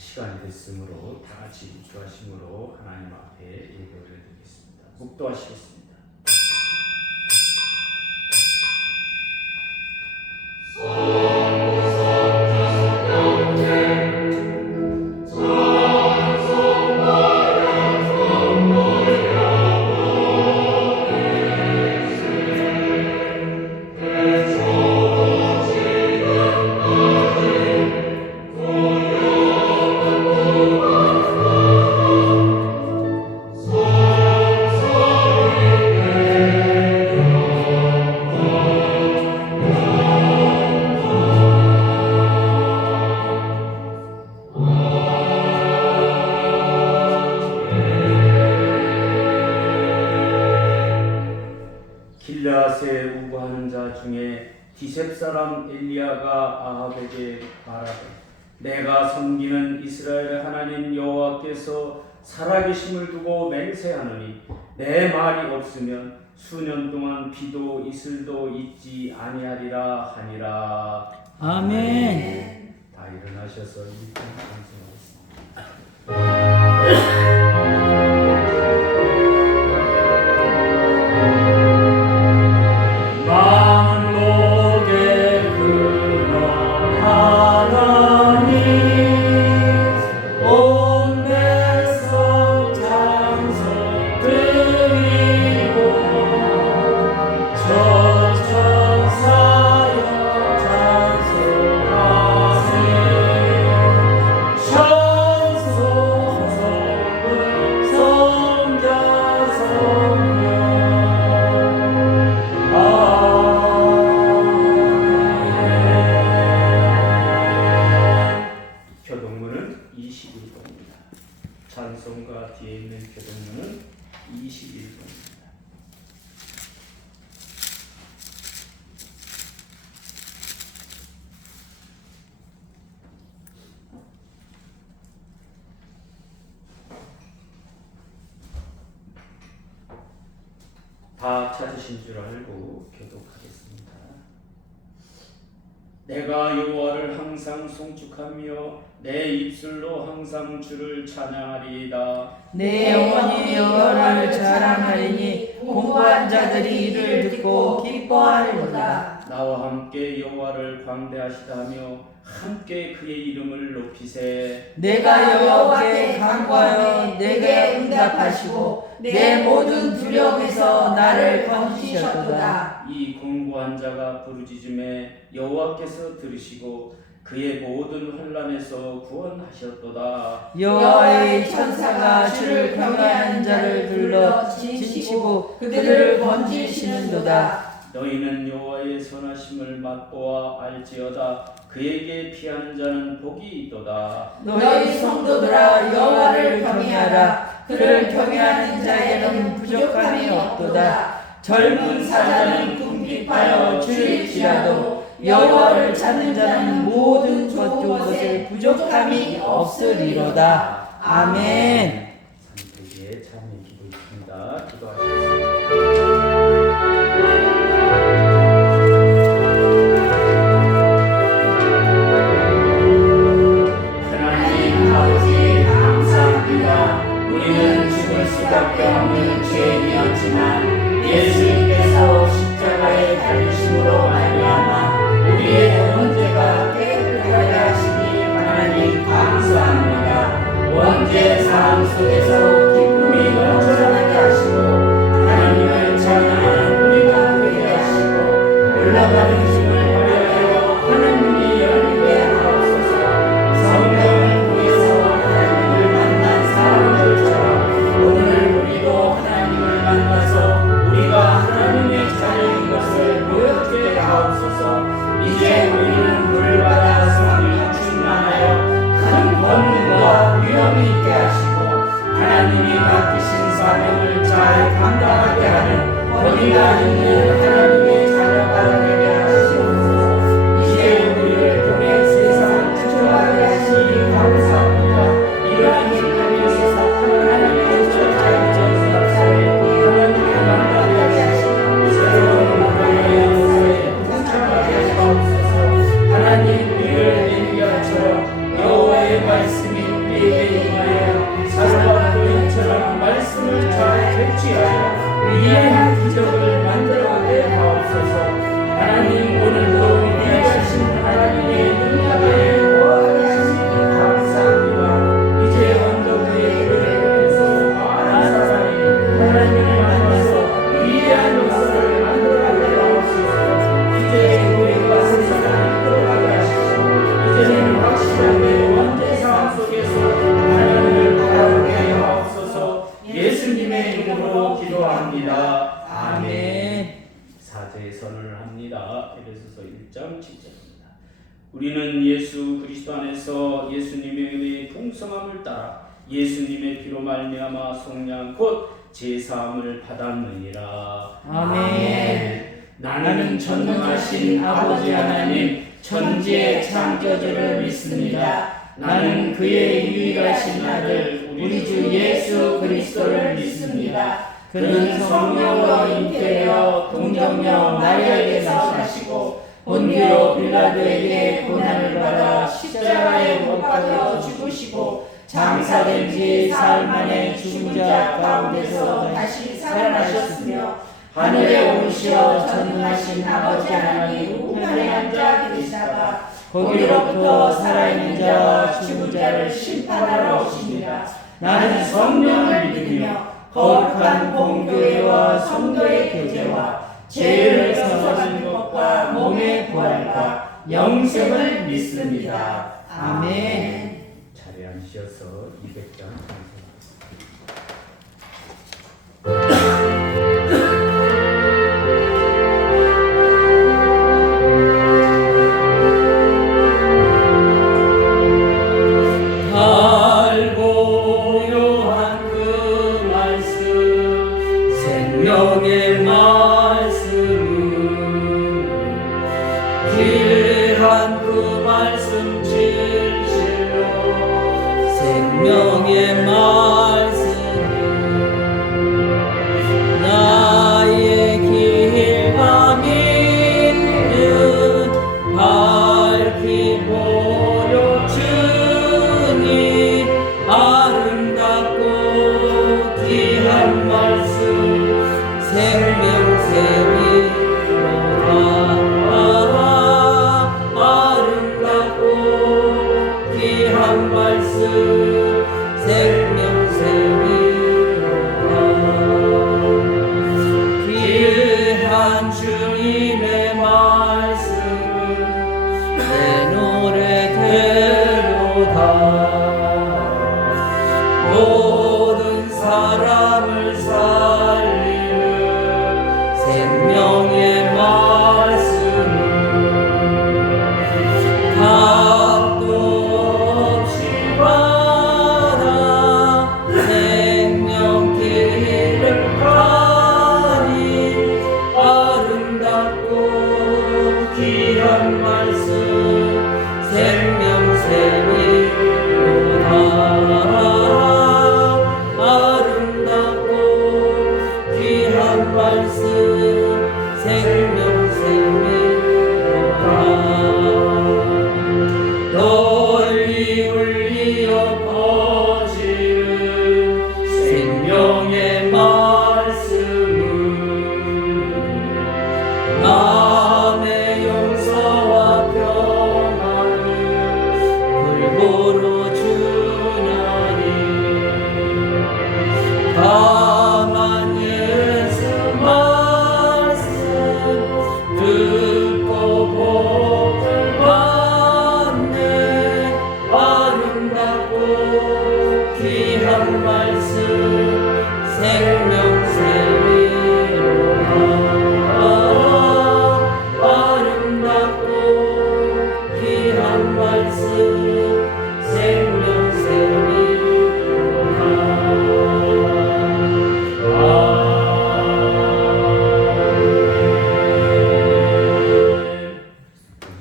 시간이 됐으므로 다 같이 입주하심으로 하나님 앞에 예배를 드리겠습니다. 묵도하시겠습니다. 길르앗에 우거하는 자 중에 디셉 사람 엘리야가 아합에게 말하되 내가 섬기는 이스라엘의 하나님 여호와께서 살아계심을 두고 맹세하노니 내 말이 없으면 수년 동안 비도 이슬도 있지 아니하리라 하니라. 아멘. 다 일어나셔서 일단 찬송하겠습니다. 찬송가 뒤에 있는 교동문은 21번입니다. 다 찾으신 줄 알고 교독하겠습니다. 내가 여호와를 항상 송축하며 내 입술로 항상 주를 찬양하리이다. 내 영혼이 여호와를 자랑하리니 공부한 자들이 이를 듣고 기뻐하리로다. 나와 함께 여호와를 광대하시다며 함께 그의 이름을 높이세. 내가 여호와께 간구하여 내게 응답하시고 내 모든 두려움에서 나를 건지셨도다. 이 공고한 자가 부르짖음에 여호와께서 들으시고 그의 모든 환난에서 구원하셨도다. 여호와의 천사가 주를 경외하는 자를 둘러 지치고 그들을 건지시는도다. 너희는 여호와의 선하심을 맛보아 알지어다. 그에게 피하는 자는 복이 있도다. 너희 성도들아 여호와를 경외하라. 그를 경외하는 자에게는 부족함이 없도다. 젊은 사자는 궁핍하여 줄일지라도 여호와를 찾는 자는 모든 것에 부족함이 없으리로다. 아멘. 산대기에 찬미 기도 있습니다. 기도하시겠습니다. 하나님 아버지 감사합니다. 우리는 죽을 수밖에 없는 죄인이었지만 예수님께서 십자가에 달리심으로 말미암아 우리의 원죄가 깨끗하게 하시니 하나님 감사합니다. 원죄 삶 속에서 기쁨이 넘쳐나게 하시고 하나님을 찬양하는 우리가 되게 하시고 올라가는 힘을 발휘하여 하나님이 열리게 하옵소서. 성경을 통해서 하나님을 만난 사람들처럼 오늘 우리도 하나님을 만나서 우리가 하나님의 자녀인 것을 보여주게 하옵소서. 이제 우리는 물을 받아 성령이 충만하여 큰 권능과 위엄이 있게 하시고 하나님 7절입니다. 우리는 예수 그리스도 안에서 예수님의 은혜의 풍성함을 따라 예수님의 피로 말미암아 속량 곧 제사함을 받았느니라. 아멘. 나는 전능하신 아버지 하나님 천지의 창조주를 믿습니다. 나는 그의 유일하신 아들 우리 주 예수 그리스도를 믿습니다. 그는 성령으로 잉태되어 동정녀 마리아에게서 나시고 본디오 빌라도에게 고난을 받아 십자가에 못 박혀 죽으시고 장사된 지 사흘 만에 죽은 자 가운데서 다시 살아나셨으며 하늘에 오르시어 전능하신 아버지 하나님 우편에 앉아 계시다가 거기로부터 살아있는 자와 죽은 자를 심판하러 오시니라. 나는 성령을 믿으며 거룩한 공교회와 성도의 교제와 죄를 사하는 것과 몸의 부활과 영생을 믿습니다. 아멘. 자리에 앉으셔서 200장 생명의 말씀은 귀한 그 말씀 진실로 생명의 말씀은 나의 길과 믿는 밝히 보여주니 아름답고 귀한 말씀 생명샘이로다. 아름답고 귀한 말씀 생명샘이로다. 귀한 주님의 말씀은 내 노래대로다. 모든 사람을 살리는 생명의 말씀은 값도 없이 받아 생명길을 가니 아름답고 귀한 말씀 생명샘이로다. 아름답고 귀한 말씀 생명샘이로다. 널리 울리어 퍼지는 생명의 말씀은 마음의 용서와 평안을 골고루 주나니 다만 예수 말씀 듣고 복을 받네. 아름답고 귀한 말씀 생명샘이로다. 아름답고 귀한 말씀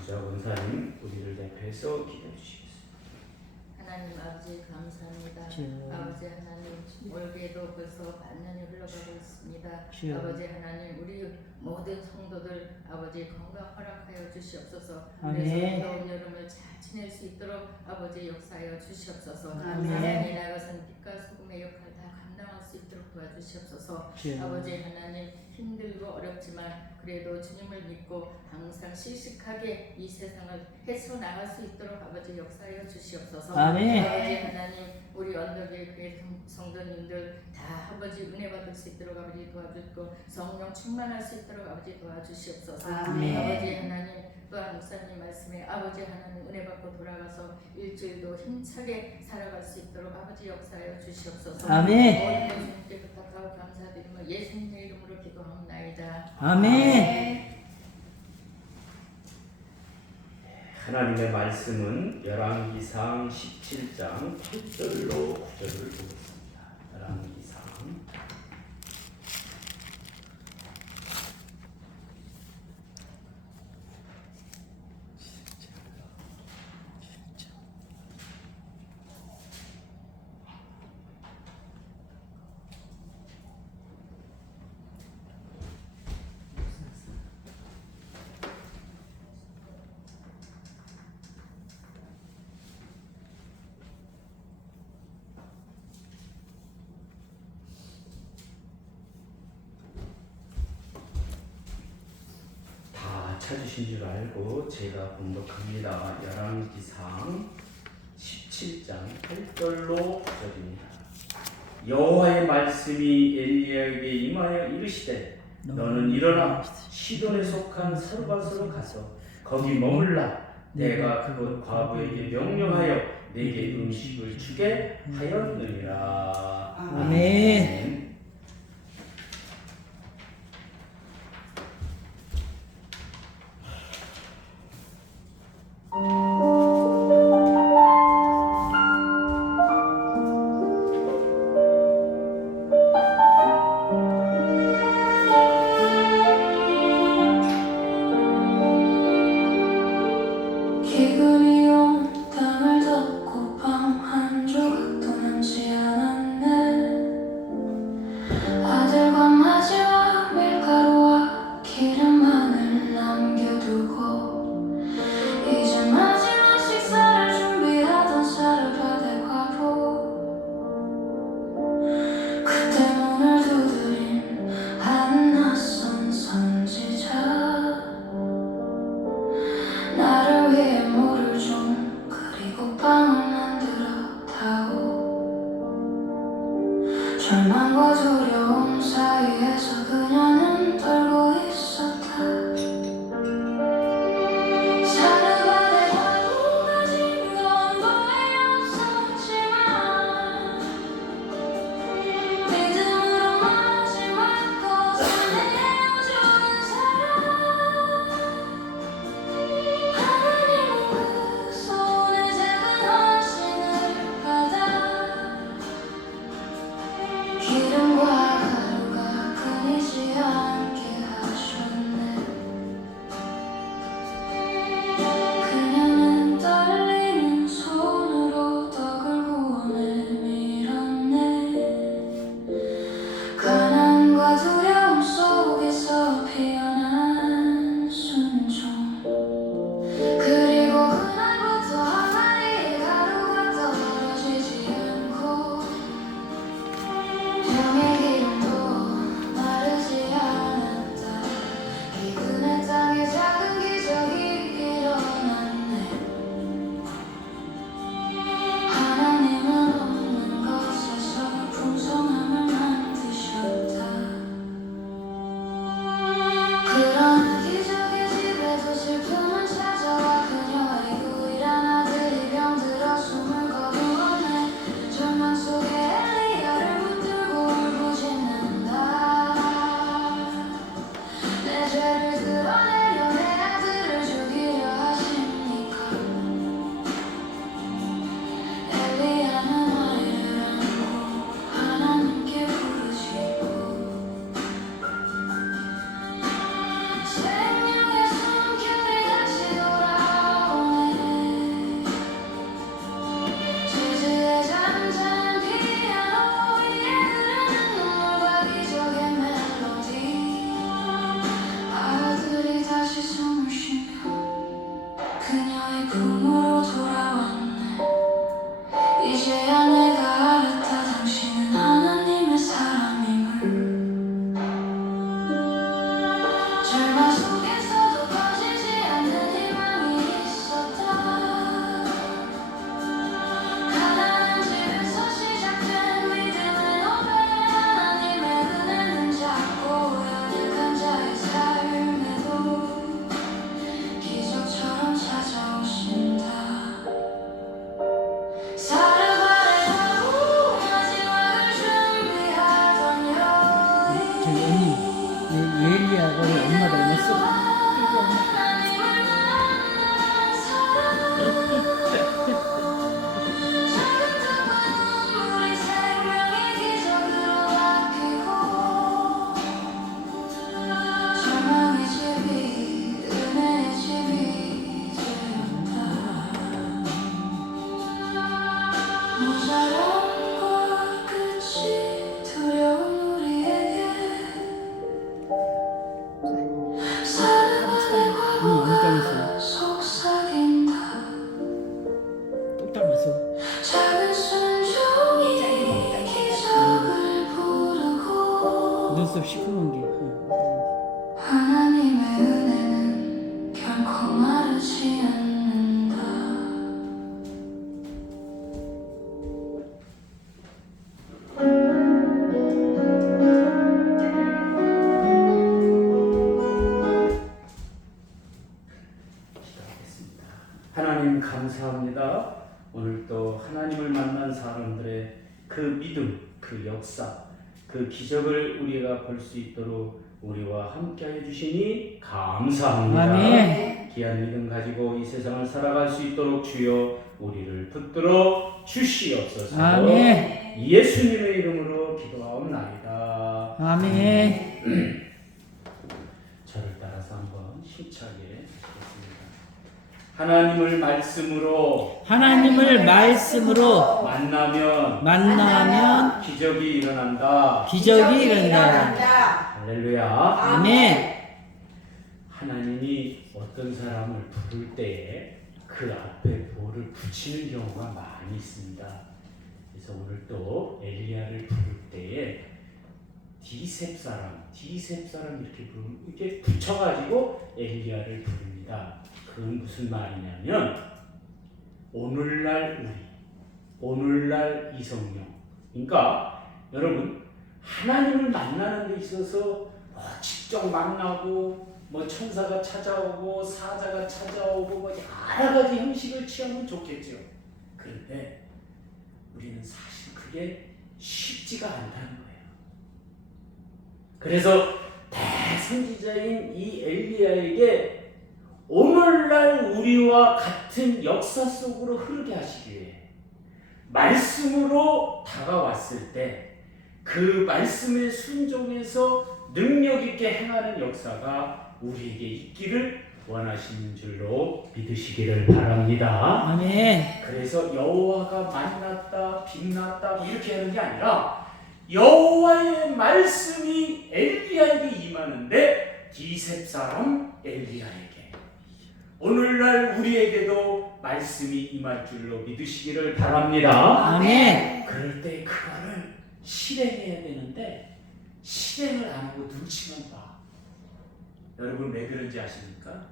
원사님 우리를 대표해서 기도해 주시겠습니다. 하나님 아버지 감사합니다. 주여. 아버지 하나님 올해도 벌써 반년이 흘러가고 있습니다. 주여. 아버지 하나님 우리 모든 성도들 아버지 건강 허락하여 주시옵소서. 아멘. 그래서 더운 여름을 잘 지낼 수 있도록 아버지 역사하여 주시옵소서. 아멘. 세상에 나가선 빛과 소금의 역할 다 감당할 수 있도록 도와주시옵소서. 주여. 아버지 하나님 힘들고 어렵지만 그래도 주님을 믿고 항상 씩씩하게 이 세상을 헤쳐나갈 수 있도록 아버지 역사하여 주시옵소서. 아멘. 아버지 하나님 우리 언덕의 교회 성도님들 다 아버지 은혜 받을 수 있도록 아버지 도와주고 성령 충만할 수 있도록 아버지 도와주시옵소서. 아멘. 아버지 하나님 또한 목사님 말씀에 아버지 하나님 은혜 받고 돌아가서 일주일도 힘차게 살아갈 수 있도록 아버지 역사하여 주시옵소서. 아멘. 오늘도 주님께 부탁하고 감사드리며 예수님의 이름으로 기도합니다. 아멘. 하나님의 말씀은 열왕기상 17장 8절로 9절을 보겠습니다. 열왕기상 찾으신 줄 알고 제가 봉독합니다. 열왕기상 17장 8절로 9절입니다. 여호와의 말씀이 엘리야에게 임하여 이르시되 너는 일어나 시돈에 속한 사르밧으로 가서 거기 머물라. 내가 그곳 과부에게 명령하여 내게 음식을 주게 하였느니라. 아멘. 기근이 온 땅을 덮고 빵 한 조각도 남지 않았네. 아들과 마지막 밀가루와 기름만을 남겨두고 이제 마지막 식사를 준비하던 사르밧의 과부, 그때 문을 두드린 한 낯선 선지자, 나를 위해 물을 좀 그리고 빵을 만들어 다오. 절망과 두려움 사이에서 그녀는 떨고 있었다. 사르밧의 과부가 진 건 거의 없었지만 믿음으로 마지막 것을 내어주는 사람, 하나님은 그 손에 작은 헌신을 받아 기름과 가루가 끊이지 작은 순종이 기적을 부르고 눈썹 시커먼 게. 하나님의 은혜는 결코 마르지 않는다. 기도하겠습니다. 하나님 감사합니다. 오늘 또 하나님을 만난 사람들의 그 믿음, 그 역사, 그 기적을 우리가 볼 수 있도록 우리와 함께해 주시니 감사합니다. 아멘. 귀한 믿음 가지고 이 세상을 살아갈 수 있도록 주여 우리를 붙들어 주시옵소서. 아멘. 예수님의 이름으로 기도하옵나이다. 아멘. 저를 따라서 한번 힘차게 하시겠습니다. 하나님을 말씀으로 만나면 기적이 일어난다. 기적이 일어난다. 할렐루야. 아멘. 하나님이 어떤 사람을 부를 때에 그 앞에 돌을 붙이는 경우가 많이 있습니다. 그래서 오늘 또 엘리야를 부를 때에 디셉 사람 이렇게 부르면 이렇게 붙여가지고 엘리야를 부릅니다. 그건 무슨 말이냐면 오늘날 우리, 오늘날 이성령. 그러니까 여러분 하나님을 만나는 데 있어서 직접 만나고 천사가 찾아오고 사자가 찾아오고 여러 가지 형식을 취하면 좋겠죠. 그런데 우리는 사실 그게 쉽지가 않다는 거예요. 그래서 대선지자인 이 엘리야에게 오늘날 우리와 같은 역사 속으로 흐르게 하시기 위해 말씀으로 다가왔을 때 그 말씀에 순종해서 능력 있게 행하는 역사가 우리에게 있기를 원하시는 줄로 믿으시기를 바랍니다. 아멘. 그래서 여호와가 만났다, 빛났다 이렇게 하는 게 아니라 여호와의 말씀이 엘리야에게 임하는데 디셉 사람 엘리야에게 오늘날 우리에게도 말씀이 임할 줄로 믿으시기를 바랍니다. 아멘. 그럴 때 그거를 실행해야 되는데 실행을 안 하고 눈치만 봐. 여러분 왜 그런지 아십니까?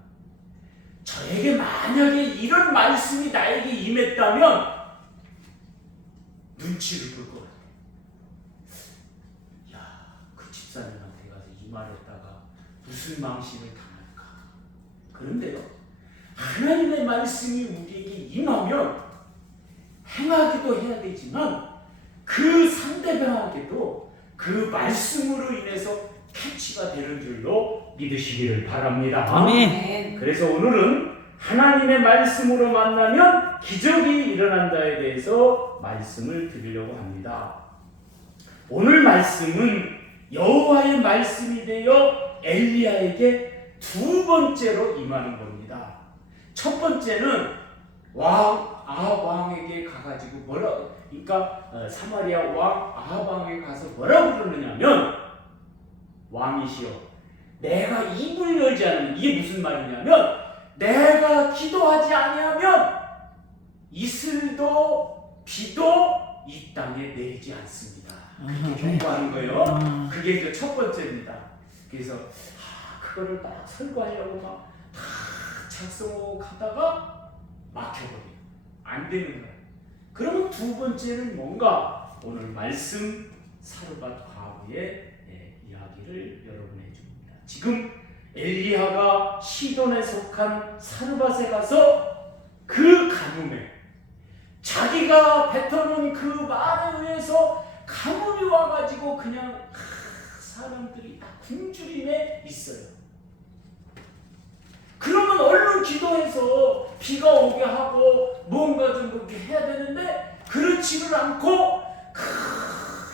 저에게 만약에 이런 말씀이 나에게 임했다면 눈치를 볼 것 같아. 야, 그 집사님한테 가서 이 말했다가 무슨 망신을 당할까? 그런데요, 하나님의 말씀이 우리에게 임하면 행하기도 해야 되지만 그 상대방에게도 그 말씀으로 인해서 캐치가 되는 줄로 믿으시기를 바랍니다. 아멘. 그래서 오늘은 하나님의 말씀으로 만나면 기적이 일어난다에 대해서 말씀을 드리려고 합니다. 오늘 말씀은 여호와의 말씀이 되어 엘리야에게 두 번째로 임하는 겁니다. 첫 번째는 아합 왕에게 가가지고 그러니까 사마리아 왕 아합 왕에게 가서 뭐라고 그러느냐면 왕이시여 내가 입을 열지 않으면 이게 무슨 말이냐면 내가 기도하지 아니하면 이슬도 비도 이 땅에 내리지 않습니다. 그렇게 경고하는 거예요. 그게 이제 첫 번째입니다. 그래서 그거를 딱 설교하려고 막 다 작성하고 가다가 막혀버려요. 안 되는 거예요. 그러면 두 번째는 뭔가 오늘 말씀 사르밧 과부의 이야기를 여러분에 줍니다. 지금 엘리야가 시돈에 속한 사르밧에 가서 그 가뭄에 자기가 뱉어놓은 그 말에 의해서 가뭄이 와가지고 그냥 사람들이 다 굶주림에 있어요. 그러면 얼른 기도해서 비가 오게 하고 뭔가 좀 그렇게 해야 되는데 그렇지를 않고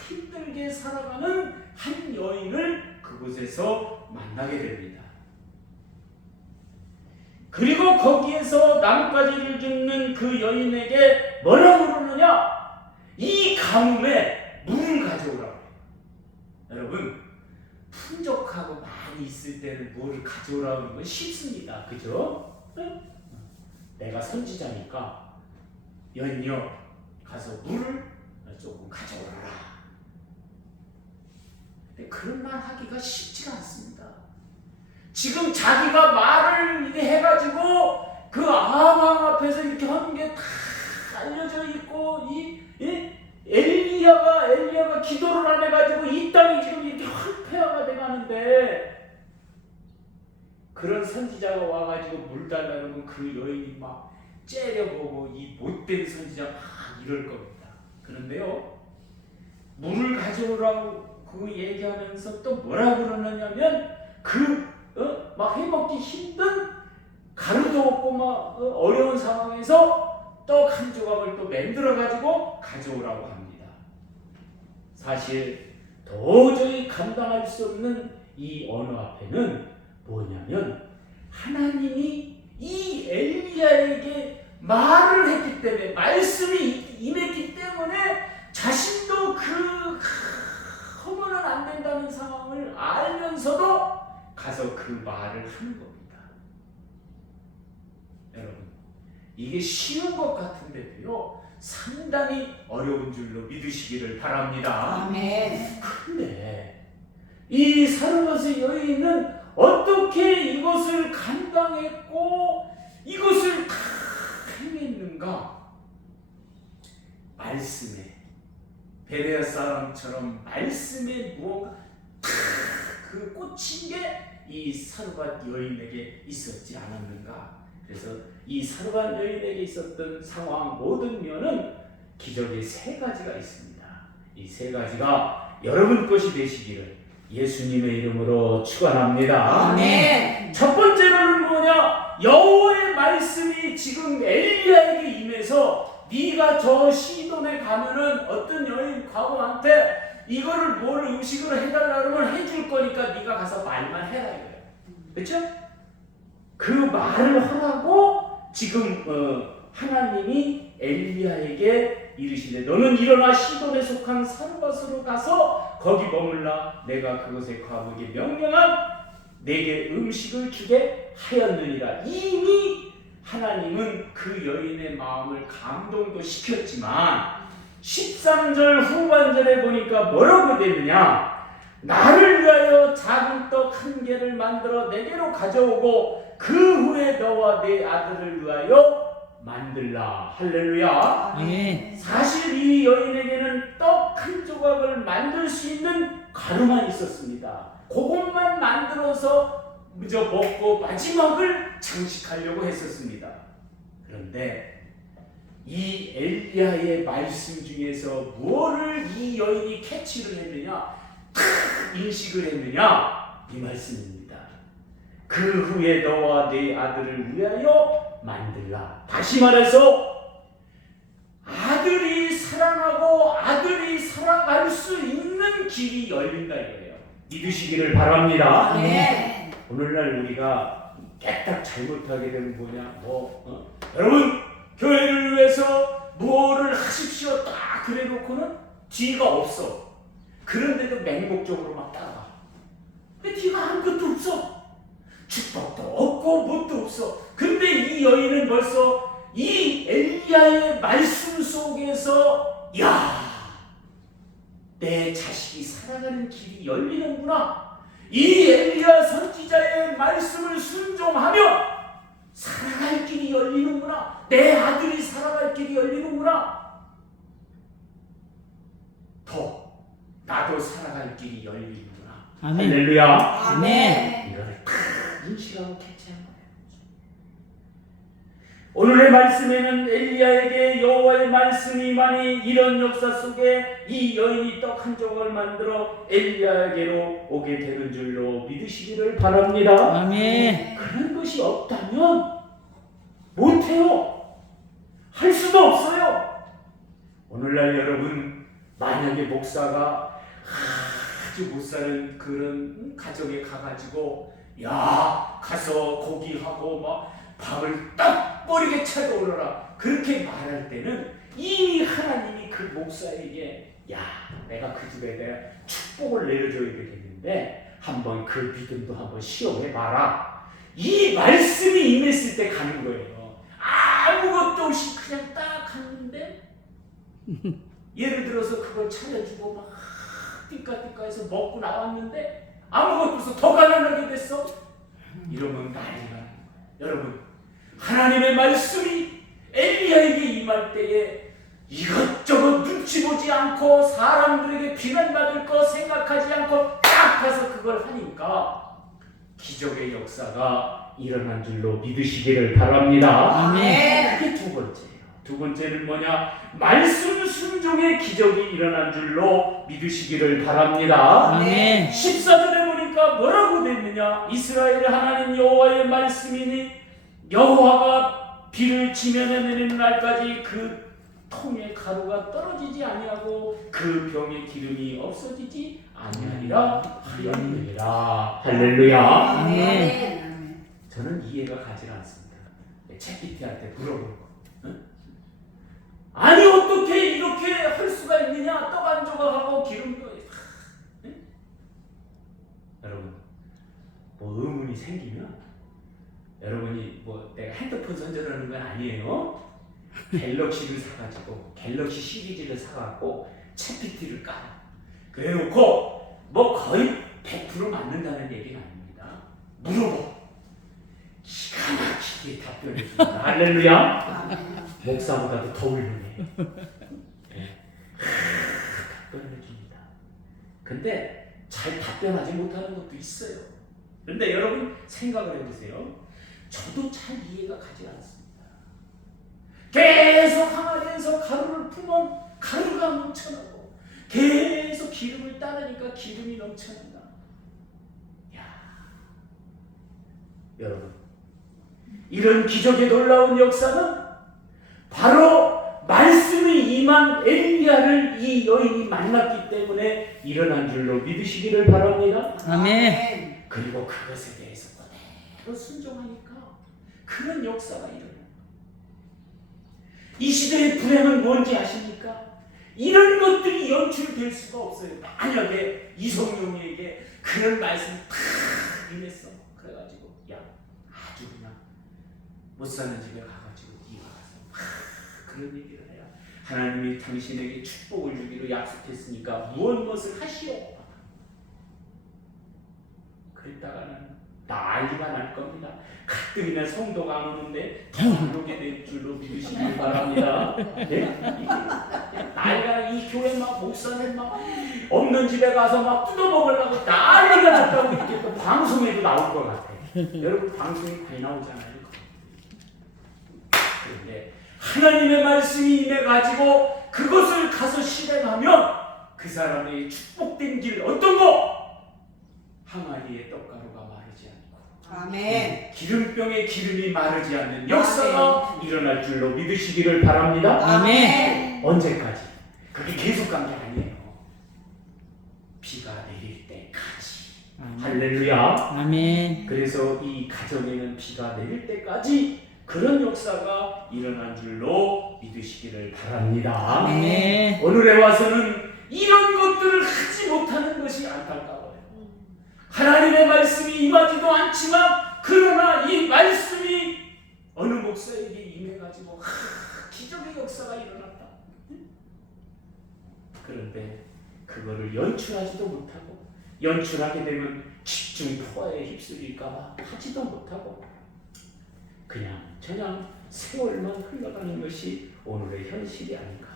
힘들게 살아가는 한 여인을 그곳에서 만나게 됩니다. 그리고 거기에서 나뭇가지를 줍는 그 여인에게 뭐라고 그러느냐? 이 가뭄에 물을 가져오라고 해요. 여러분 풍족하고 많이 있을 때는 물을 가져오라고 하는 건 쉽습니다. 그죠? 내가 선지자니까 여인요 가서 물을 조금 가져오라. 근데 그런 말 하기가 쉽지가 않습니다. 지금 자기가 말을 이렇게 해가지고 그 아방 앞에서 이렇게 하는 게 다 알려져 있고 엘리야가 기도를 안 해가지고 이 땅이 지금 이렇게 황폐화가 돼가는데 그런 선지자가 와가지고 물 달라 그러면 그 여인이 막 째려보고 이 못된 선지자 막 이럴 겁니다. 그런데요, 물을 가져오라고 그 얘기하면서 또 뭐라 그러느냐면 막 해먹기 힘든 가루도 없고 막 어려운 상황에서 떡 한 조각을 또 만들어 가지고 가져오라고 합니다. 사실 도저히 감당할 수 없는 이 언어 앞에는 뭐냐면 하나님이 이 엘리야에게 말을 했기 때문에, 말씀이 임했기 때문에 자신도 허물은 안 된다는 상황을 알면서도 가서 그 말을 하는 겁니다. 여러분, 이게 쉬운 것 같은데도요, 상당히 어려운 줄로 믿으시기를 바랍니다. 아멘. 근데 이 사르밧의 여인은 어떻게 이것을 감당했고 이것을 다 행했는가? 말씀에, 베레아 사람처럼 말씀에 무언가 그 꽂힌 게 이 사르밧 여인에게 있었지 않았는가? 그래서 이 사르밧 여인에게 있었던 상황 모든 면은 기적의 세 가지가 있습니다. 이 세 가지가 여러분 것이 되시기를 예수님의 이름으로 축원합니다. 아멘. 첫 번째로는 뭐냐? 여호와의 말씀이 지금 엘리야에게 임해서 네가 저 시돈에 가면은 어떤 여인 과부한테 이거를 뭘 음식으로 해달라 그러면 해줄 거니까 네가 가서 말만 해라 이거예요. 그렇죠? 그 말을 하라고 지금 하나님이 엘리야에게 이르시되 너는 일어나 시돈에 속한 사르밧으로 가서 거기 머물라. 내가 그곳의 과부에게 명령한 내게 음식을 주게 하였느니라. 이미 하나님은 그 여인의 마음을 감동도 시켰지만 13절 후반절에 보니까 뭐라고 되느냐? 나를 위하여 작은 떡 한 개를 만들어 내게로 가져오고 그 후에 너와 내 아들을 위하여 만들라. 할렐루야. 아멘. 사실 이 여인에게는 떡 한 조각을 만들 수 있는 가루만 있었습니다. 그것만 만들어서 그저 먹고 마지막을 장식하려고 했었습니다. 그런데 이 엘리야의 말씀 중에서 무엇을 이 여인이 캐치를 했느냐, 인식을 했느냐, 이 말씀입니다. 그 후에 너와 네 아들을 위하여 만들라. 다시 말해서 아들이 사랑하고 아들이 살아갈 수 있는 길이 열린다 이거예요. 믿으시기를 바랍니다. 아멘. 오늘날 우리가 깨딱 잘못하게 되면 뭐냐, 여러분 교회를 위해서 뭐를 하십시오 딱 그래놓고는 뒤가 없어. 그런데도 맹목적으로 막 따라가. 근데 뒤가 아무것도 없어. 축복도 없고 뭣도 없어. 근데 이 여인은 벌써 이 엘리야의 말씀 속에서 내 자식이 살아가는 길이 열리는구나. 이 엘리야 선지자의 말씀을 순종하면 살아갈 길이 열리는구나. 내 아들이 살아갈 길이 열리는구나. 나도 살아갈 길이 열리는구나. 아멘. 할렐루야. 아멘. 이거를 다 인식하고 캐치한 거예요. 오늘의 말씀에는 엘리야에게 여호와의 말씀이 많이 이런 역사 속에 이 여인이 떡 한 조각을 만들어 엘리야에게로 오게 되는 줄로 믿으시기를 바랍니다. 아멘. 그런 것이 없다면 못해요. 할 수도 없어요. 오늘날 여러분, 만약에 목사가 아주 못 사는 그런 가정에 가가지고 가서 고기하고 막 밥을 딱 버리게 차려오너라 그렇게 말할 때는 이미 하나님이 그 목사에게 내가 그 집에 대해 축복을 내려줘야 되겠는데 한번 그 믿음도 한번 시험해봐라. 이 말씀이 임했을 때 가는 거예요. 아무것도 없이 그냥 딱 갔는데 예를 들어서 그걸 차려주고 막 띠까띠까해서 먹고 나왔는데 아무것도 없어 더 가난하게 됐어. 이러면 난리가 나는 거야. 여러분, 하나님의 말씀이 엘리야에게 임할 때에 이것저것 눈치 보지 않고 사람들에게 비난받을 거 생각하지 않고 딱 가서 그걸 하니까 기적의 역사가 일어난 줄로 믿으시기를 바랍니다. 아멘. 그게 두 번째예요. 두 번째는 뭐냐? 말씀 순종의 기적이 일어난 줄로 믿으시기를 바랍니다. 아멘. 14절에 보니까 뭐라고 됐느냐? 이스라엘 하나님 여호와의 말씀이니 여호와가 비를 지면에 내리는 날까지 그 통에 가루가 떨어지지 아니하고 그 병에 기름이 없어지지 아니하리라 하였느니라. 할렐루야. 아멘. 저는 이해가 가지 않습니다. 챗GPT한테 물어보고 아니 어떻게 이렇게 할 수가 있느냐? 떡 한 조각하고 기름도 응? 여러분, 뭐 의문이 생기면 여러분이 뭐 내가 핸드폰 선전하는 건 아니에요. 갤럭시를 사가지고 갤럭시 시리즈를 사갖고 챗GPT를 깔아. 그래놓고 뭐 거의 100% 맞는다는 얘기는 아닙니다. 물어보. 기가 막히게 답변해줍니다. 할렐루야. 아멘. 목사보다도 더 훌륭해. 네. 답변을 해줍니다. 근데 잘 답변하지 못하는 것도 있어요. 그런데 여러분 생각을 해보세요. 저도 잘 이해가 가지 않습니다. 계속 항아리에서 가루를 풀면 가루가 넘쳐나고 계속 기름을 따르니까 기름이 넘쳐난다. 야, 여러분, 이런 기적의 놀라운 역사는 바로 말씀이 임한 엘리야를 이 여인이 만났기 때문에 일어난 줄로 믿으시기를 바랍니다. 아멘. 그리고 그것에 대해서 그대로 순종하니까 그런 역사가 일어나요. 이 시대의 불행은 뭔지 아십니까? 이런 것들이 연출될 수가 없어요. 만약에 이성용에게 그런 말씀이 탁 임했어. 그래가지고 야, 아주 그냥 못 사는 집에 가가지고 네가 가서 그런 얘기를 해요. 하나님이 당신에게 축복을 주기로 약속했으니까 무엇을 하시오. 그랬다가는 난리가 날 겁니다. 가뜩이나 성도가 안 오는데 더 안 오게 될 줄로 믿으시길 바랍니다. 네? 난리가 이 교회 막 목사님 막 없는 집에 가서 막 뜯어먹으려고 난리가 났다고 이렇게 또 방송에도 나올 것 같아. 여러분 방송에 많이 나오잖아요. 그런데 하나님의 말씀이 임해가지고 그것을 가서 실행하면 그 사람의 축복된 길 어떤 거? 항아리에 떡가루가 마르지 않고 아멘. 기름병에 기름이 마르지 않는 역사가 일어날 줄로 믿으시기를 바랍니다. 아멘. 언제까지? 그게 계속 간 게 아니에요. 비가 내릴 때까지. 할렐루야. 아멘. 그래서 이 가정에는 비가 내릴 때까지 그런 역사가 일어난 줄로 믿으시기를 바랍니다. 아멘. 오늘에 와서는 이런 것들을 하지 못하는 것이 안타까워요. 하나님의 말씀이 임하지도 않지만 그러나 이 말씀이 어느 목사에게 임해가지고 기적의 역사가 일어났다. 그런데 그거를 연출하지도 못하고 연출하게 되면 집중 포화에 휩쓸릴까봐 하지도 못하고 그냥 세월만 흘러가는 것이 오늘의 현실이 아닌가.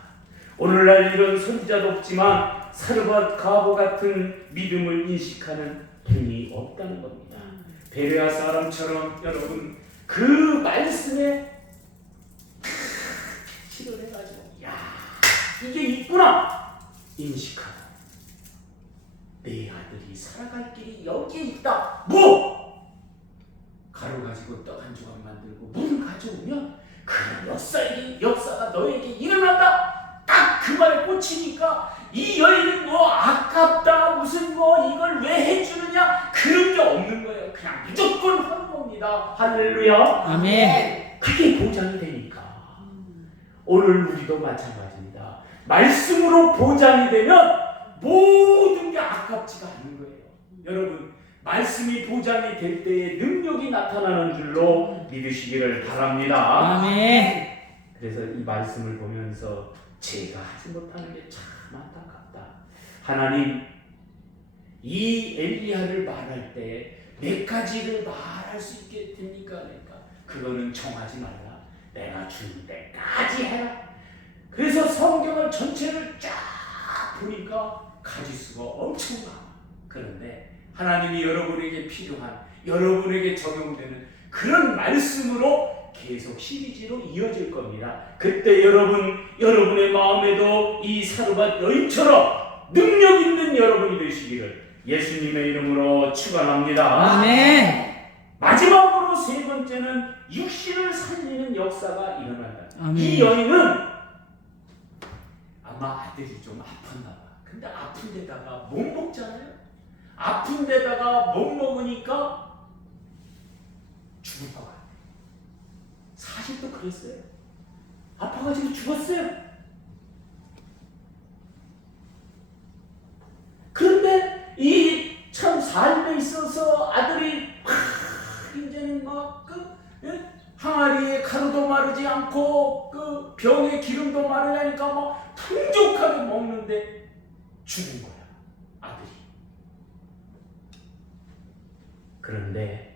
오늘날 이런 선지자도 없지만 사르밧 가보 같은 믿음을 인식하는 분이 없다는 겁니다. 베레아 사람처럼 여러분 그 말씀에 실을 해가지고 야 이게 있구나 인식하고 내 아들이 살아갈 길이 여기에 있다. 뭐 가루 가지고 떡 한 조각 만들고 물 가져오면 그 역사가 너에게 일어난다. 딱 그 말에 꽂히니까 이 여인은 뭐 아깝다 무슨 뭐 이걸 왜 해주느냐 그런 게 없는 거예요. 그냥 무조건 하는 겁니다. 할렐루야. 아멘. 그게 보장이 되니까 오늘 우리도 마찬가지입니다. 말씀으로 보장이 되면 모든 게 아깝지가 않은 거예요. 여러분 말씀이 보장이 될 때에 능력이 나타나는 줄로 믿으시기를 바랍니다. 아멘. 그래서 이 말씀을 보면서 제가 하지 못하는 게 참 안타깝다. 하나님, 이 엘리야를 말할 때 몇 가지를 말할 수 있게 됩니까? 그러니까 그거는 정하지 말라. 내가 주는 때까지 해라. 그래서 성경을 전체를 쫙 보니까 가지수가 엄청 많아. 그런데 하나님이 여러분에게 필요한, 여러분에게 적용되는 그런 말씀으로 계속 시리즈로 이어질 겁니다. 그때 여러분의 마음에도 이 사르밧 여인처럼 능력 있는 여러분이 되시기를 예수님의 이름으로 축원합니다. 아멘. 마지막으로 세 번째는 육신을 살리는 역사가 일어난다. 아멘. 이 여인은 아마 아들이 좀 아팠나 봐. 근데 아픈 데다가 못 먹잖아요. 아픈 데다가 못 먹으니까 죽을 것 같아요. 사실 또 그랬어요. 아파가지고 죽었어요. 그런데 이 참 삶에 있어서 아들이 이제는 막 항아리에 가루도 마르지 않고 그 병에 기름도 마르지 않으니까 막 풍족하게 먹는데 죽은 거야, 아들이. 그런데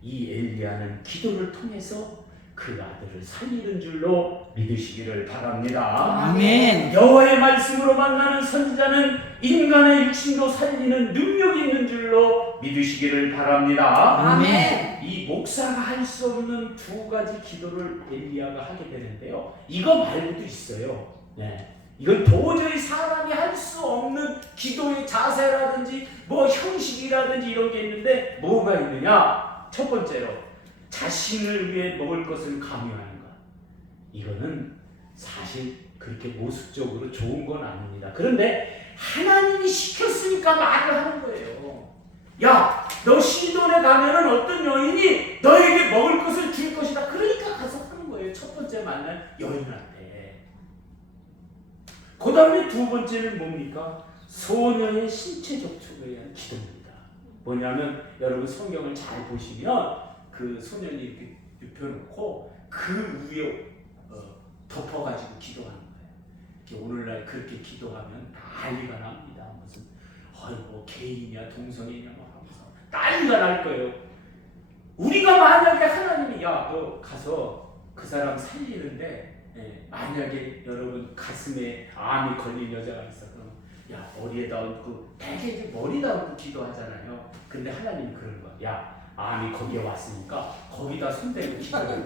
이 엘리야는 기도를 통해서 그 아들을 살리는 줄로 믿으시기를 바랍니다. 아멘. 여호와의 말씀으로 만나는 선지자는 인간의 육신도 살리는 능력이 있는 줄로 믿으시기를 바랍니다. 아멘. 이 목사가 할 수 없는 두 가지 기도를 엘리야가 하게 되는데요. 이거 말고도 있어요. 네. 이건 도저히 사람이 할 수 없는 기도의 자세라든지 뭐 형식이라든지 이런 게 있는데 뭐가 있느냐? 첫 번째로 자신을 위해 먹을 것을 강요하는 것. 이거는 사실 그렇게 모습적으로 좋은 건 아닙니다. 그런데 하나님이 시켰으니까 말을 하는 거예요. 야, 너 시돈에 가면은 어떤 여인이 너에게 먹을 것을 줄 것이다. 그러니까 가서 하는 거예요. 첫 번째 만난 여인한테. 그 다음에 두 번째는 뭡니까? 소녀의 신체 접촉에 대한 기도입니다. 뭐냐면 여러분 성경을 잘 보시면 그 소년이 이렇게 눕혀놓고 그 위에 덮어가지고 기도하는 거예요. 오늘날 그렇게 기도하면 난리가 납니다. 무슨 뭐 개인이야 동성이냐 뭐 하면서 난리가 날 거예요. 우리가 만약에 하나님이 야, 너 가서 그 사람 살리는데 만약에 여러분 가슴에 암이 걸린 여자가 있어 그러면 야, 머리에다 얹고 되게 이제 머리다 얹고 기도하잖아요. 근데 하나님이 그러는 거야. 야, 암이 거기에 왔으니까 거기다 손대고 기도해.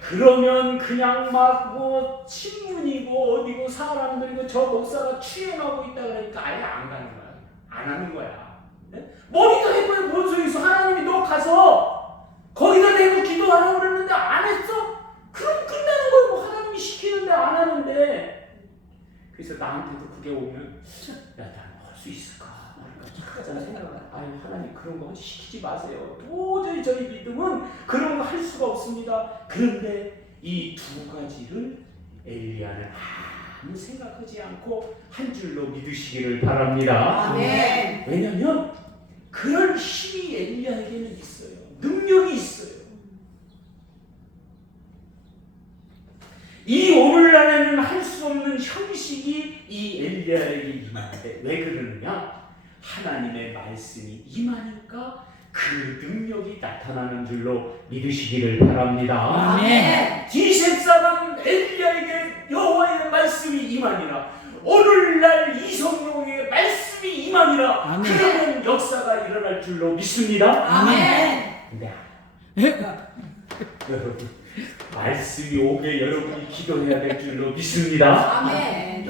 그러면 그냥 막 뭐 신문이고 어디고 사람들이고 저 목사가 추행하고 있다 그러니까 아예 안 가는 거야. 안 하는 거야. 네? 머리도 해봐야 뭔 소리 있어. 하나님이 너 가서 거기다 대고 기도하라고 그랬는데 안 했어? 그럼 끝나는 거예요. 뭐 하나님이 시키는데 안 하는데. 그래서 나한테도 그게 오면 야, 난 할 수 있을까? 아유, 하나님 그런 거 시키지 마세요. 도저히 저희 믿음은 그런 거 할 수가 없습니다. 그런데 이 두 가지를 엘리야는 아무 생각하지 않고 한 줄로 믿으시기를 바랍니다. 아멘. 왜냐하면 그런 힘이 엘리야에게는 있어요. 능력이 있어요. 이 오늘날에는 할 수 없는 형식이 이 엘리야에게 임하는데 왜 그러느냐? 하나님의 말씀이 임하니까 그 능력이 나타나는 줄로 믿으시기를 바랍니다. 아멘. 디셉 사람 엘리야에게 여호와의 말씀이 임하니라. 오늘날 이성용의 말씀이 임하니라. 아멘. 그러면 역사가 일어날 줄로 믿습니다. 아멘. 근데 여러분 말씀이 오게 여러분이 기도해야 될 줄로 믿습니다. 아멘.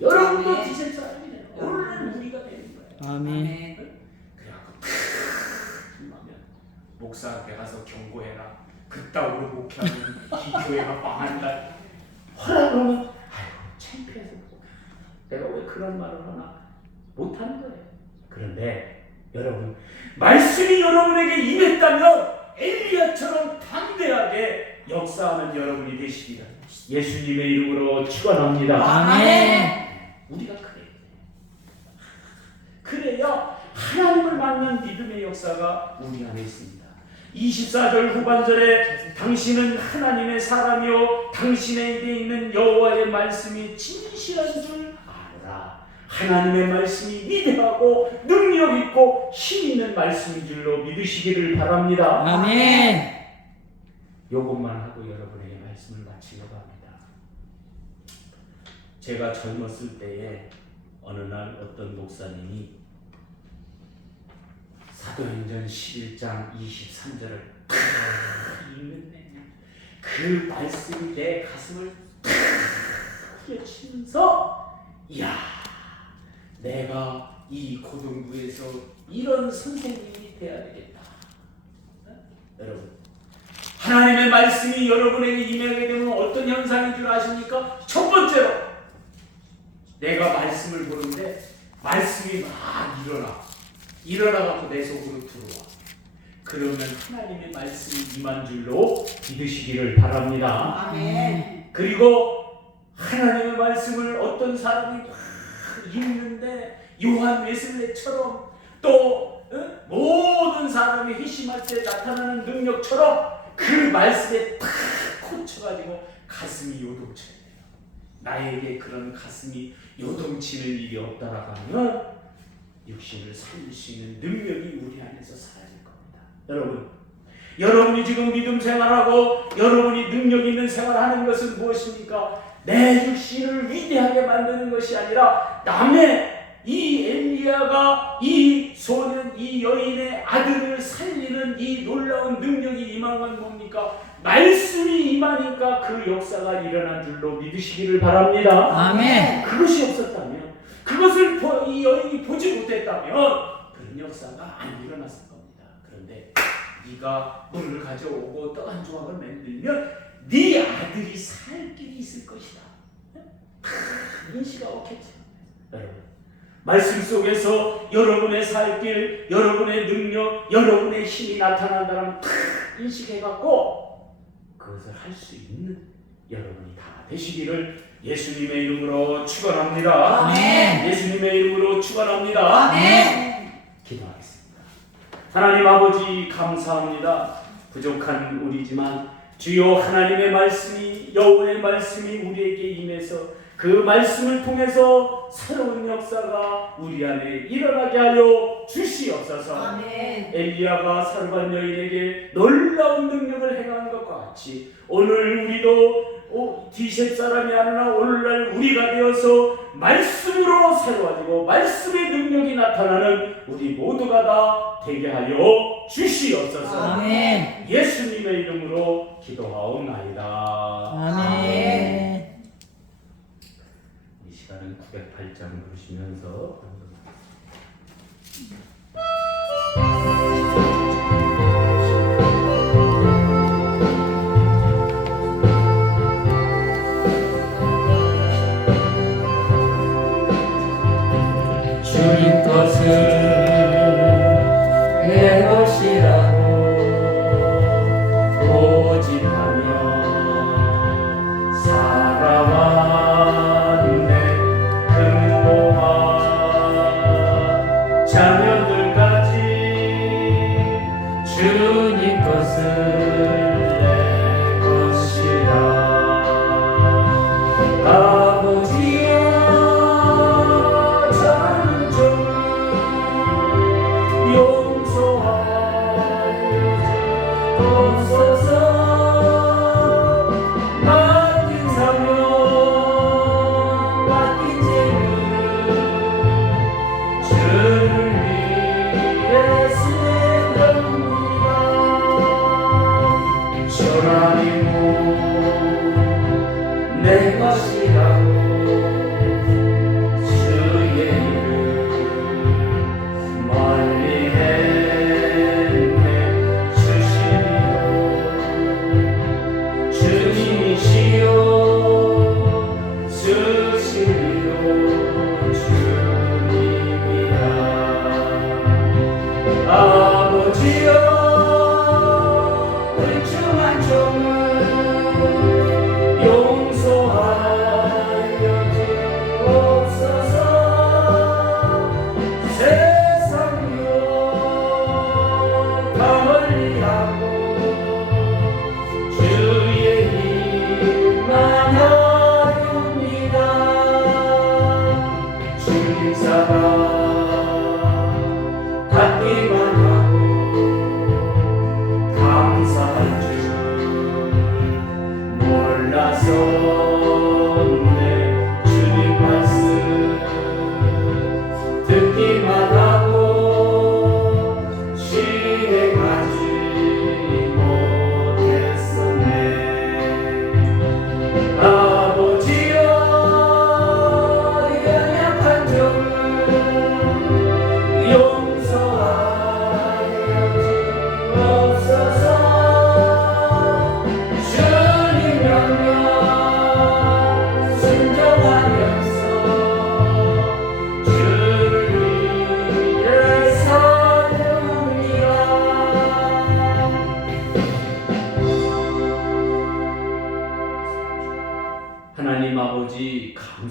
여러분도 아멘. 디셉 사람이네요. 오늘날 우리가 되는 거예요. 아멘. 그래갖고 하면 목사한테 가서 경고해라. 그따위로 목회하면 이 교회가 망한다. 하라 그러면 아이고 창피해서 내가 왜 그런 말을 하나 못하는 거예요. 그런데 여러분 말씀이 여러분에게 임했다면 엘리야처럼 담대하게 역사하는 여러분이 되시기를 예수님의 이름으로 축원합니다. 아멘. 우리가 그래야 하나님을 만난 믿음의 역사가 우리 안에 있습니다. 24절 후반절에 당신은 하나님의 사람이요 당신의 입에 있는 여호와의 말씀이 진실한 줄 알아라. 하나님의 말씀이 위대하고 능력 있고 힘 있는 말씀인 줄로 믿으시기를 바랍니다. 아멘. 요것만 하고 여러분에게 말씀을 마치려고 합니다. 제가 젊었을 때에 어느 날 어떤 목사님이 사도행전 11장 23절을 읽는데 그 말씀이 내 가슴을 후려치면서 이야, 내가 이 고등부에서 이런 선생님이 돼야 되겠다. 여러분, 하나님의 말씀이 여러분에게 임하게 되면 어떤 현상인 줄 아십니까? 첫 번째로 내가 말씀을 보는데 말씀이 막 일어나갖고 내 속으로 들어와. 그러면 하나님의 말씀이 임한 줄로 믿으시기를 바랍니다. 아멘. 그리고 하나님의 말씀을 어떤 사람이 막 읽는데 요한 웨슬레처럼 또 모든 사람이 회심할 때 나타나는 능력처럼 그 말씀에 탁 꽂혀가지고 가슴이 요동쳐야 돼요. 나에게 그런 가슴이 요동치는 일이 없다라고 하면 육신을 살릴 수 있는 능력이 우리 안에서 사라질 겁니다. 여러분이 지금 믿음 생활하고 여러분이 능력 있는 생활하는 것은 무엇입니까? 내 육신을 위대하게 만드는 것이 아니라 남의 이 엘리야가 이 소년, 이 여인의 아들을 살리는 이 놀라운 능력이 임한 건 뭡니까? 말씀이 임하니까 그 역사가 일어난 줄로 믿으시기를 바랍니다. 아멘. 그것이 없었다면, 그것을 이 여인이 보지 못했다면 그런 역사가 안 일어났을 겁니다. 그런데 네가 물을 가져오고 떡 한 조각을 만들면 네 아들이 살 길이 있을 것이다. 인시가 없겠죠. 여러분, 말씀 속에서 여러분의 살 길, 여러분의 능력, 여러분의 힘이 나타난다는 인식해갖고 그것을 할 수 있는 여러분이 다 되시기를 예수님의 이름으로 축원합니다. 아멘. 예수님의 이름으로 축원합니다. 아멘. 기도하겠습니다. 하나님 아버지 감사합니다. 부족한 우리지만 주여 하나님의 말씀이, 여호와의 말씀이 우리에게 임해서 그 말씀을 통해서 새로운 역사가 우리 안에 일어나게 하여 주시옵소서. 아멘. 엘리야가 사르밧 여인에게 놀라운 능력을 행한 것과 같이 오늘 우리도 디셉 사람이 아니라 오늘날 우리가 되어서 말씀으로 새로워지고 말씀의 능력이 나타나는 우리 모두가 다 되게 하여 주시옵소서. 아멘. 예수님의 이름으로 기도하옵나이다. 아멘. 이 시간은 908장 부르시면서 주님 것은 내 것이라고 고집하며 살아왔네. 큰 몸아 자녀들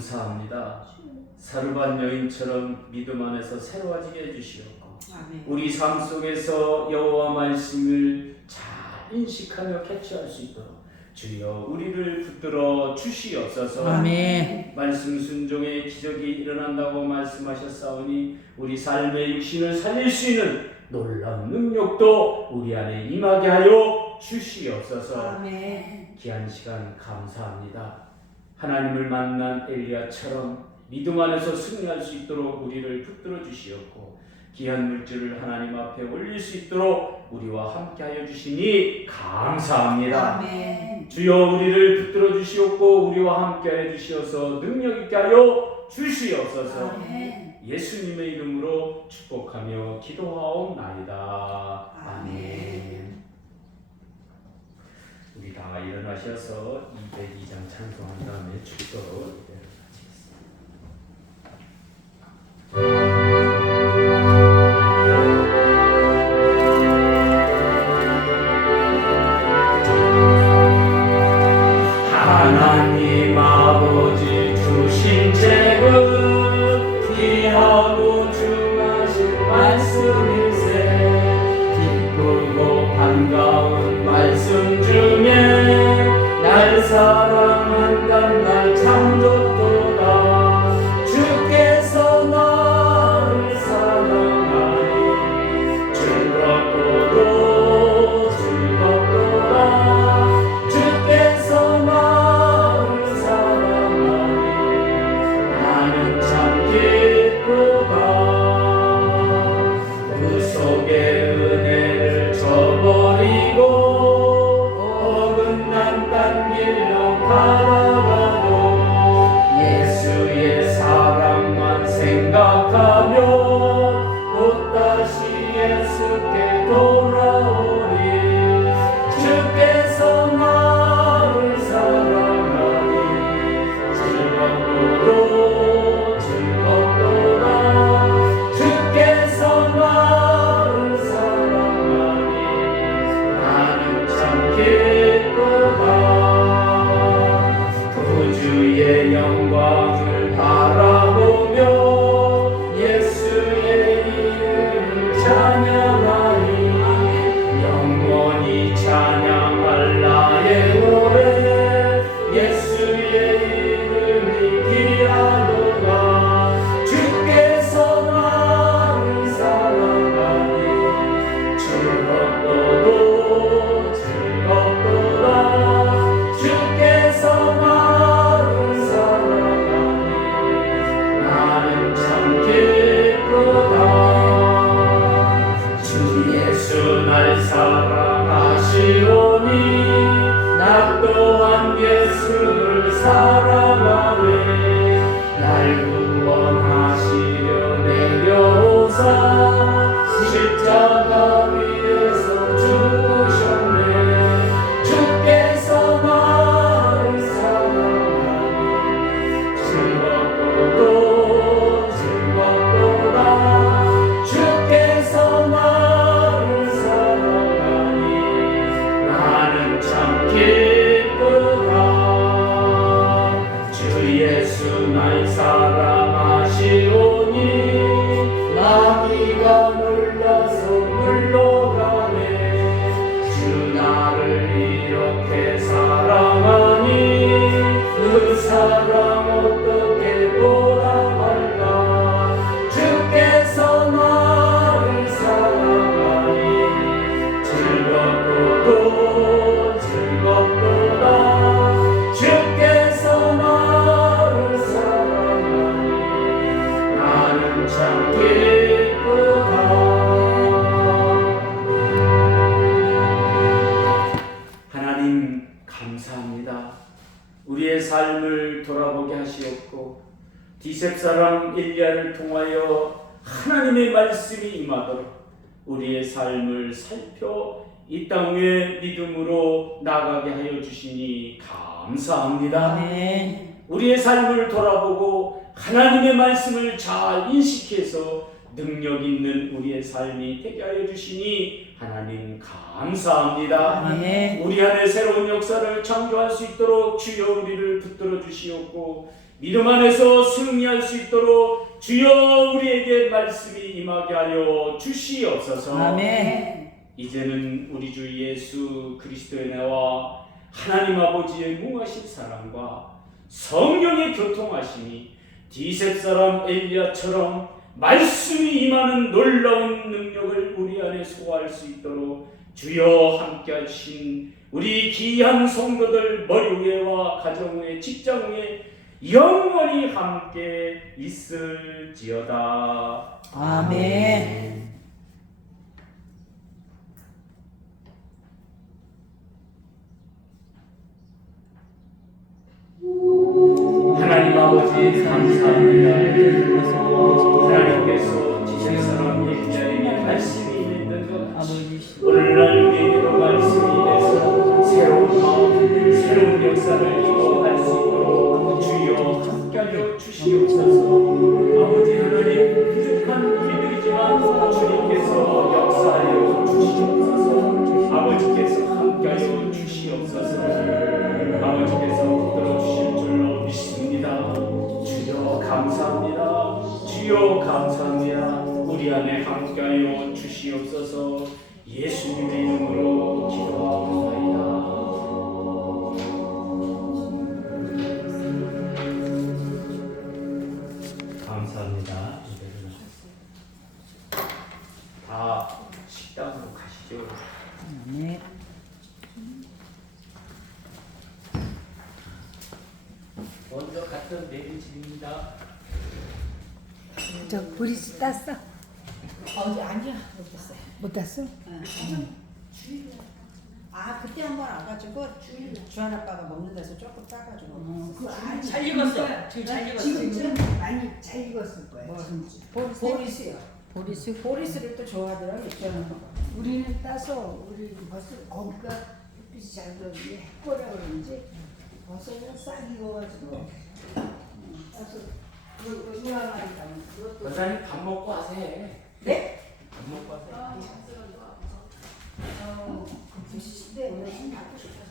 감사합니다. 사르반 여인처럼 믿음 안에서 새로워지게 해주시옵고 아멘. 우리 삶 속에서 여호와 말씀을 잘 인식하며 캐치할 수 있도록 주여 우리를 붙들어 주시옵소서. 아멘. 말씀 순종의 기적이 일어난다고 말씀하셨사오니 우리 삶의 육신을 살릴 수 있는 놀라운 능력도 우리 안에 임하게 하여 주시옵소서. 아멘. 귀한 시간 감사합니다. 하나님을 만난 엘리야처럼 믿음 안에서 승리할 수 있도록 우리를 붙들어 주시옵고 귀한 물질을 하나님 앞에 올릴 수 있도록 우리와 함께하여 주시니 감사합니다. 아멘. 주여 우리를 붙들어 주시옵고 우리와 함께하여 주시어서 능력 있게 하여 주시옵소서. 아멘. 예수님의 이름으로 축복하며 기도하옵나이다. 아멘. 우리 다 일어나셔서 202장 찬송한 다음에 축도로 마치겠습니다. 하나님 아버지 주신 책은 귀하고 중하신 말씀일세. 기쁘고 반가운 말씀 중에 날 사랑한단 날 참 좋도다. 주께서 나를 사랑하니 즐겁도다 즐겁도다. 주께서 나를 사랑하니 나는 참 기쁘다. 그 속에 은혜를 저버리고 어긋난 딴 길로 가다가도 예수의 사랑만 생각하며 또다시 예수께 돌아오리. 주께서 나를 사랑하니 즐겁도다 즐겁도다. 주께서 나를 사랑하니 나는 참 기쁘다. 구주의 영광을 바라보며 예수의 이름을 찬양하니 영원히 찬양할 나의 노래. 예수의 이름이 귀하도다. 주께서 나를 사랑하니 즐겁도다 즐겁도다. 주께서 나를 사랑하니 나는 참 기쁘다. 주 예수 날 사랑하시오니 나 또한 예수를 사랑하네. 날 구원하시려 내려오사 십자가 위에서 죽으셨네. 주께서 나를 사랑하니 즐겁도다 즐겁도다. 주께서 나를 사랑하니 나는 참 기쁘다. 주 예수 날 사랑하시오니 나귀가 놀라서 물러가네. 주 나를 이렇게 사랑하니 그 사랑 어떻게 보답할까. 주께서 나를 사랑하니 즐겁도다 즐겁도다. 주께서 나를 사랑하니 나는 참 기쁘다. 하나님 감사합니다. 우리의 삶을 돌아보게 하시옵고 디셉 사람 엘리야를 통하여 하나님의 말씀이 임하도록 우리의 삶을 살펴 이 땅 위에 믿음으로 나가게 하여 주시니 감사합니다. 아멘. 우리의 삶을 돌아보고 하나님의 말씀을 잘 인식해서 능력 있는 우리의 삶이 되게 하여 주시니 하나님 감사합니다. 아멘. 우리 안에 새로운 역사를 창조할 수 있도록 주여 우리를 붙들어 주시옵고 믿음 안에서 승리할 수 있도록 주여 우리에게 말씀이 임하게 하여 주시옵소서. 아멘. 이제는 우리 주 예수 그리스도의 은혜와 하나님 아버지의 무하신 사랑과 성령의 교통하심이 디셉 사람 엘리야처럼 말씀이 임하는 놀라운 능력을 우리 안에 소화할 수 있도록 주여 함께 하신 우리 귀한 성도들 머리 위에와 가정 위에 직장 위에 영원히 함께 있을지어다. 아멘. 하나님 아버지 감사합니다. 하나님께서 지색 사람 엘리야에게 말씀이 임했던 것 같이 오늘날 우리에게도 말씀이 임해서 새로운 마음, 새로운 역사를 이루어갈 수 있도록 주여 함께하여 주시옵소서. 아버지 하나님 부족한 우리들이지만 주님께서 역사하여 주시옵소서. 아버지께서 함께하여 주시옵소서. 아버지께서 붙들어 주실 줄로 믿습니다. 주여 감사합니다. 주여 감사합니다. 우리 안에 함께하여 주시옵소서. 예수님의 이름으로 기도하옵나이다. 감사합니다. 다 식당으로 가시죠. 네. 먼저 갔던 내리 집입니다. 저 브리스 땄어? 어디 아니야 못했어요. 못 땄어? 아 그때 한 번 와가지고 주한 아빠가 먹는 데서 조금 따가지고. 잘 익었어. 지금 잘 익었어. 지금 많이 잘 익었을 거야. 뭐? 지금. 보리스요. 보리스를 또 좋아하더라고 주한 아빠가. 우리는 따서 우리 벌써 거기가 햇빛이 잘 들어오는데 햇보라 그런지 벌써 그냥 싹 익어가지고 따서 그거 유황하니까 그것도 원장님 밥 먹고 하세요. 네? 밥 먹고 하세요. 그 부시신데 오늘 좀 받고 싶어서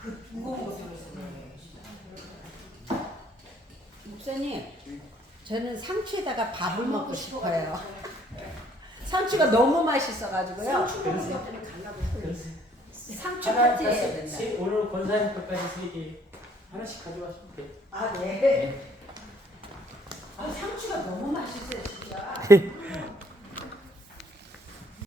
그 무거운 거 들어서 목사님, 저는 상추에다가 밥을 먹고 싶어요. 상추가 너무 맛있어가지고요. 상추 파티 해야 된다. 오늘 권사님 것까지 3개 하나씩 가져가시면 돼요. 아 네. 아 상추가 너무 맛있어요 진짜.